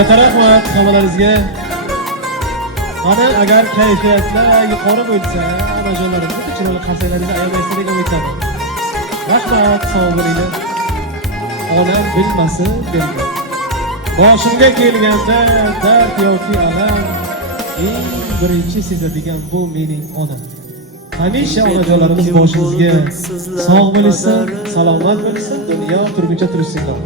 Katta rahmat hammalaringizga. Mana agar kayfiyatlar yuqori bo'lsa, onajonlarimiz chiroyli qarsalaringizni ayamaysiz degan umiddaman. Rahmat, sog' bo'linglar. Onam bilmasin derdim. Boshimga kelganda dard yoki alam eng birinchi sezadigan bu mening onam. Hamisha onajonlarimiz boshingizga sog' bo'lsin, salomat bo'lsin, dunyo turguncha turishsinlar.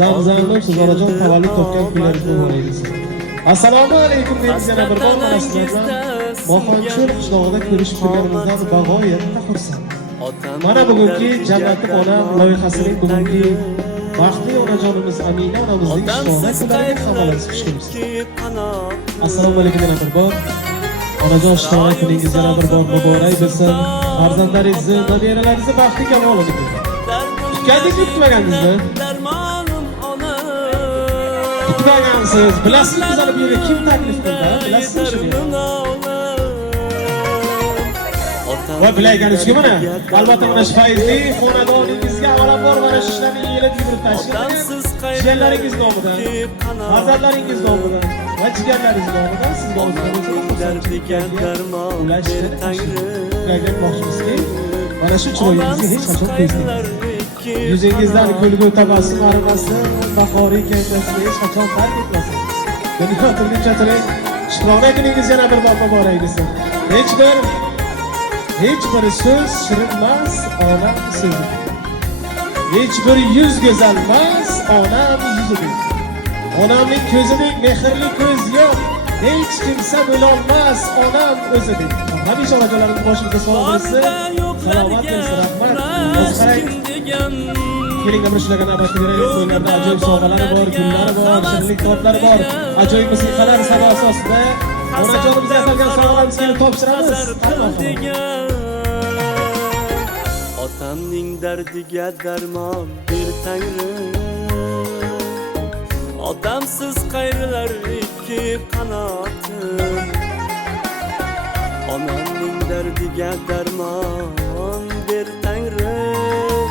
Zamzamim siz onajon tavallud topgan kunlaringiz muborak bo'lsin. Assalomu alaykum deymiz yana bir bor mana sizlardan. Moxonchur qishlog'ida ko'rishib turganimizdan bag'oyatda xursand. Mana bugungi Jannatim onam loyihasining bugungi baxtli onajonimiz Amina onamizning ishxona kunlariga hammalaringiz xush kelibsiz. Assalomu alaykum yana bir bor. Onajon ishxona kuningiz yana bir bor muborak bo'lsin. Farzandlaringizni, nabiralaringizni baxtli kamol qiling. Kutgandingiz kutmaganingizni? Kutmagansiz. Bilasizmi bizlar bu yerga kim taklif qildi? Bilasizmi shuni? Va bilaganingizga mana albatta mana shu faizli xonadoningizga avvalambor mana shu ishlarni yelib yugurib tashlang. Jiyanlaringiz nomidan, farzandlaringiz nomidan va jigarlaringiz nomidan sizga ulashtirmoqchimizki, mana shu chiroyingizga hech qachon qo'ymaysiz. Yuzingizdan kulgu tabassum arimasin, bahoriy kayfiyatni hech qachon tark etmasin. Dunyo turguncha tiring. Shukrona kuningiz yana bir bor muborak bo'lsin. Hech bir so'z shirinmas, onam so'zi. Hech bir yuz go'zalmas, onam yuzidek. Onamning ko'zidek mehrli ko'z yo'q. Hech kimsa bo'lolmas, onam o'zidek. Hamisha onajonlarimiz boshimizga sog' bo'lsin. Salomat bo'lsin, rahmat. O'zqarang. Kelinglar bir shularga navbatga beraylik. To'ylarda ajoyib sovg'alari bor, gullari bor, shirinlik tortlari bor. Ajoyib musiqalar sado asosida onajonimizga atalgan sovg'alarimizni kelib topshiramiz. Otamning dardiga darmon bir Tangrim. Odamsiz qayrilar ikki qanotim. Onamning dardiga darmon bir Tangrim.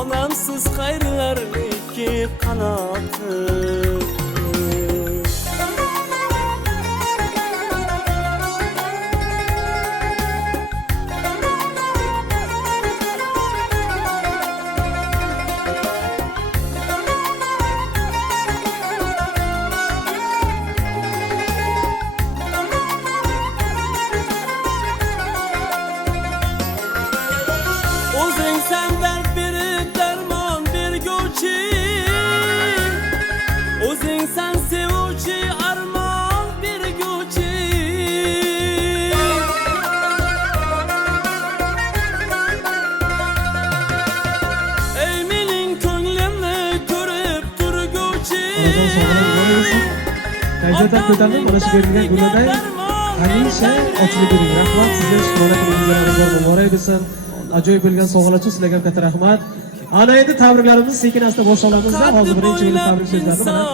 Onamsiz qayrilar ikki qanotim. O'zing sen dard berib darmon berguvchi, o'zing sen sevuvchi armon berguvchi. Ey mening ko'nglimni ko'rib turguvchi. Kayfiyatlar ko'tarilib, mana shu berilgan gullardan hamisha ochilib yuring. Rahmat sizga, shukrona qilingan muborak bo'lsin. Ajoyib bo'lgan sovg'alar uchun sizlarga katta rahmat. Ana endi tabriklarimizni sekin-asta boshlamamizda hozir birinchi bo'lib tabrik so'zlarini mana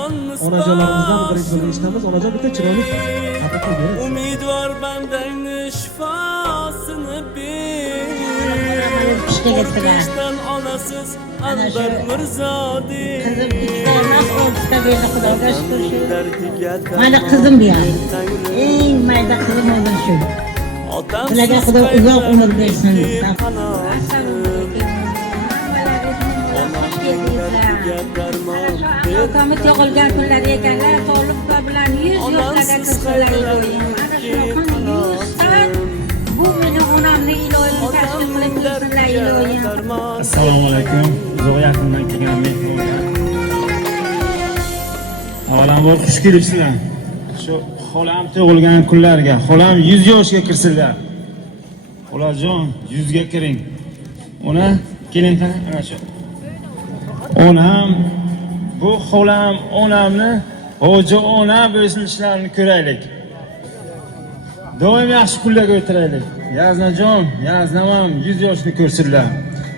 onajonlarimizdan birinchi bo'lib eshitamiz. Onajon bitta chiroyli tabrik berasiz. Umidvor bandangni shifosini ber. Ishdan onasiz Anbar Mirzodi. Qizim ikkita emas, 10ta berdi Xudoga shukr. Mana qizim bu ham. Eng mayda qizim o'zim shu. Ularga Xudo uzoq umr bersin. Otamız yo'qolgan kunlar ekanlar, Tolibga bilan 100 yoshlarga kirsalar iloyim. Ana shunaqa 100 soat bu meni onamni iloyim tashkil qilib bersinlar iloyim. Assalomu alaykum. Uzoq yaqindan kelgan mehmonlar. Avvalambor xush kelibsizlar. Shu xolam tug'ilgan kunlarga, xolam 100 yoshga kirsinlar. Xolajon 100 ga kiring. Ona keling ana shu. Onam bu xolam onamni hoji ona bo'lishlarini ko'raylik. Doim yaxshi kunlarga o'tiraylik. Yaznajon, yaznamam 100 yoshni ko'rsinlar.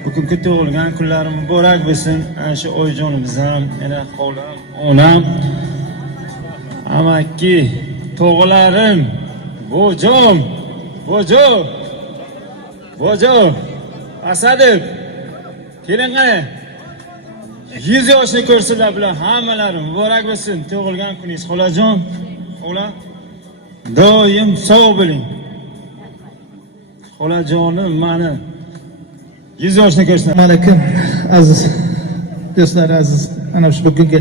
Bugungi tug'ilgan kunlarim muborak bo'lsin. Ana shu oyijonimiz ham, yana xolam, onam, amaki, tog'alarim, bojom, bojo, Asadov, keling qani. 100 yoshni ko'rsinlar bilan hammalari muborak bo'lsin tug'ilgan kuningiz. Xolajon, xola doim sog' bo'ling. Xolajonim mani 100 yoshni ko'rsinlar. Assalomu alaykum aziz do'stlar, aziz ana shu bugungi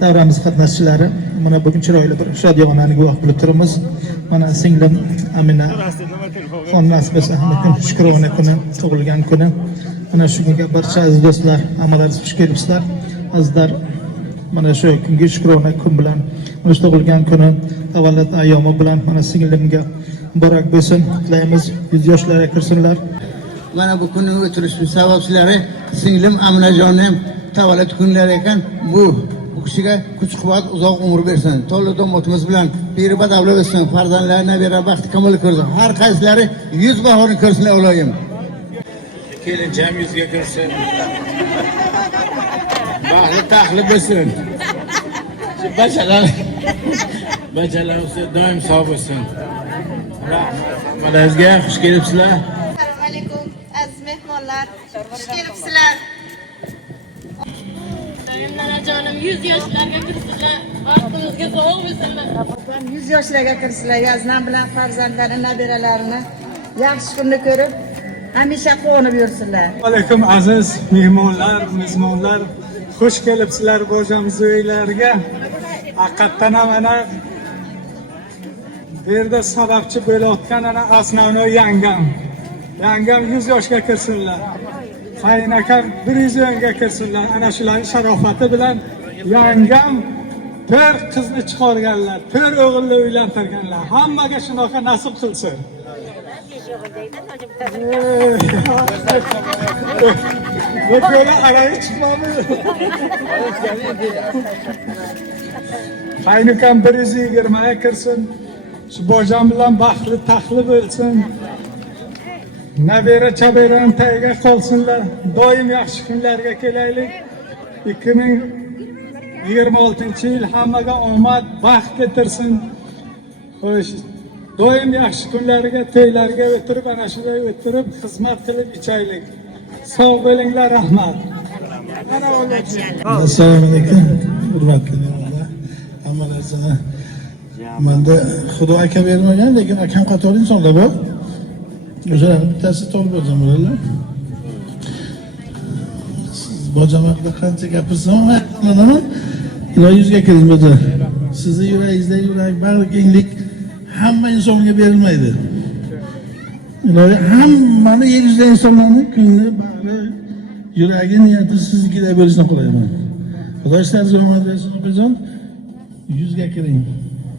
davramiz qatnashchilari. Mana bugun chiroyli bir shodiyonaning guvoh bo'lib turibmiz. Mana singlim Amina xon nasib etsa bugun Shukrovona kuni, tug'ilgan kuni. Mana shu kunga barcha aziz do'stlar, hammalaringiz xush kelibsizlar. Azizlar, mana shu kungi Shukrovona kun bilan, mana shu tug'ilgan kuni tavallud ayyomi bilan mana singlimga muborak bo'lsin. Tilaymiz 100 yoshlarga kirsinlar. Mana bu kunning o'tirishimiz sababchilari singlim Aminajonim tavallud kunlari ekan. Bu kishiga kuch-quvvat, uzoq umr bersin. To'liq domotimiz bilan beribad avlod bo'lsin. Farzandlarni berib baxt kamol ko'rsin. Har qaysilari 100 bahorini ko'rsinlar Ilohim. Kelincham 100 ga kirsin. Baxtli taxli bo'lsin. Bachalar doim sog' bo'lsin. Malazga xush kelibsizlar. Assalomu alaykum aziz mehmonlar. Xush kelibsizlar. Nanajonim 100 yoshlarga kirsinlar. Vaqtimizga sog' bo'lsinlar. 100 yoshlarga kirsinlar. Yazdan bilan farzandlari, nabiralarini yaxshi kunni ko'rib, hamisha quvonib yursinlar. Alaykum aziz mehmonlar, mezmonlar. Xush kelibsizlar bo'jamiz uylariga. Haqiqatan ham ana bu yerda sababchi bo'layotgan ana asnovni yangam. Yangam 100 yoshga kirsinlar. Qaynakam 100 yoshga kirsinlar. Ana shularning sharofati bilan yangam 4 qizni chiqarganlar, 4 o'g'ilni uylantirganlar. Hammaga shunaqa nasib qilsin. Böyle araya çıkmamız. Kaynukam 120'ye kirsin. Şu bocam bilan baxtli taxli bo'lsin. Nabira chabiran tagiga qolsinlar. Doim yaxshi kunlarga kelaylik. 2026-yil hammaga omad, baxt keltirsin. Xo'sh, doim yaxshi kunlarga, to'ylarga o'tirib, ana shunday o'tirib xizmat qilib ichaylik. Sog' bo'linglar, rahmat. Assalomu alaykum, hurmatli mehmonlar. Hammalaringizni menda Xudo aka bermagan, lekin akam qator insonlar bor. O'shalarning bittasi tolib bo'lgan bo'ladilar. Siz bojam haqida qancha gapirsam, aytmadim. Iloji 100 ga kiring bo'ldi. Sizni yuragingizda yurak, bag'rikenglik hamma insonga berilmaydi. Iloji hammani yer yuzida insonlarning ko'ngli, bag'ri, yuragi, niyati siznikidek bo'lishini xohlayman. Xudo ishlaringizni omad bersin, opajon. 100 ga kiring.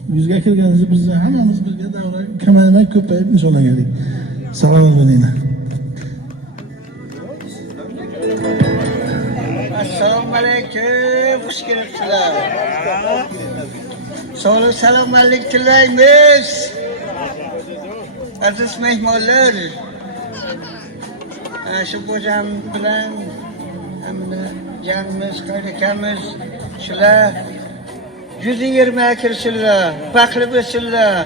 100 ga kirganingizda biz hammamiz birga davra kamayib, ko'payib nishonlangandik. Salomat bo'linglar. Assalomu alaykum. Xush kelibsizlar. Sog'lik, salomatlik tilaymiz. Aziz mehmonlar. Shu bojam bilan hamda janimiz, qaynakamiz shular 120 ga kirsinlar, baxtli bo'lsinlar.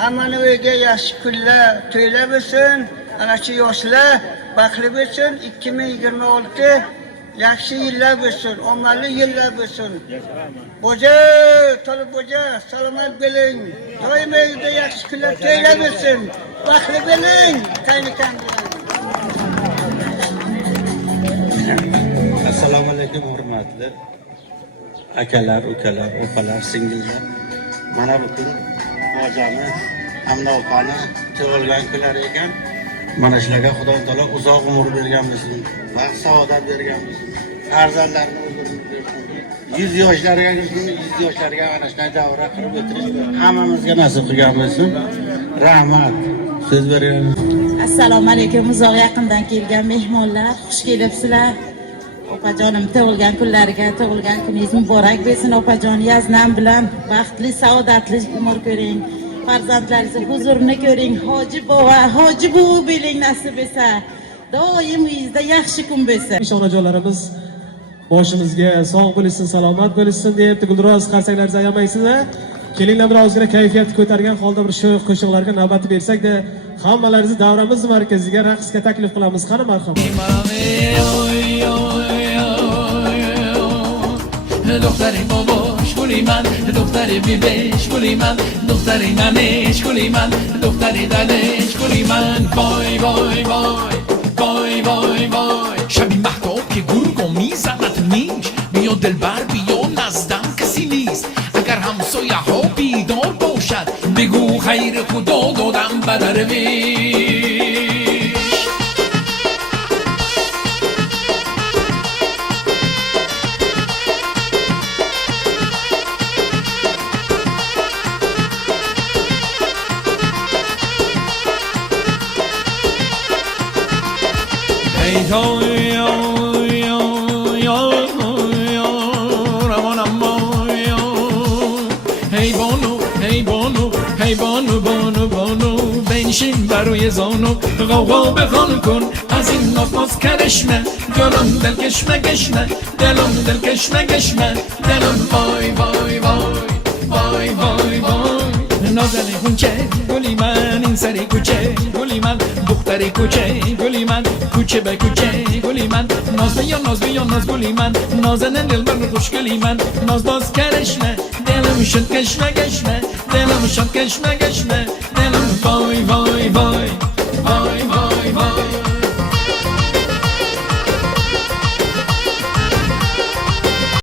Hammani uyga yaxshi kunlar, to'ylar bo'lsin. Ana shu yoshlar baxtli bo'lsin. 2026 yaxshi yillar bo'lsin, omadli yillar bo'lsin. Boja, Tolib boja, salomat bo'ling. Doimingizda yaxshi kunlar, to'ylar bo'lsin. Baxtli bo'ling, qaynakam bilan. Assalomu alaykum hurmatli akalar, ukalar, opalar, singillar. Mana bu kun bojamiz Amina opani tug'ilgan kunlari ekan. Mana shularga Xudo taolo uzoq umr bergan bo'lsin, baxt saodat bergan bo'lsin. Farzandlarni o'zini bersin. 100 yoshlarga kirsin, 100 yoshlarga ana shunday davra qilib o'tirish hammamizga nasib qilgan bo'lsin. Rahmat. So'z beraman. Assalomu alaykum uzoq yaqindan kelgan mehmonlar, xush kelibsizlar. Opajonim tug'ilgan kunlariga, tug'ilgan kuningiz muborak bo'lsin opajon. Yazdan bilan baxtli, saodatli umr ko'ring. Farzandlaringizni huzurini ko'ring. Hoji bova, hoji buvi bo'ling nasib etsa. Doim uyingizda yaxshi kun bo'lsin. Onajonlarimiz boshimizga sog' bo'lishsin, salomat bo'lishsin deb Gulroz qarsaklaringizni ayamaysizlar. Kelinglar bir ozgina kayfiyat ko'targan holda bir sho'x qo'shiqlarga navbati bersak-da, hammalaringizni davramiz markaziga raqsga taklif qilamiz. Qani marhamat. دختر باباش گلی من دختر بیبش گلی من دختر ننش گلی من دختر دلش گلی من وای وای وای وای وای وای شبی مهتاب که گرگو میزند نیش بیا دلبر بیا نزدم کسی نیست اگر همسایه ها بیدار باشد بگو خیر خدا دادم به درویش بنشین برای زانو غوغا بخوان کن از این ناز کرشمه دلم دل کشمه گشمه دلم دل کشمه گشمه دلم وای وای وای وای وای وای نازنی خونچه گلی من این سری کوچه گلی من دختری کوچه گلی من کوچه به کوچه گلی من ناز بیا ناز گلی من نازنه دل بر خوش گلی من ناز کرشمه دلم شد کشمه گشمه دلم شد کشمه گشمه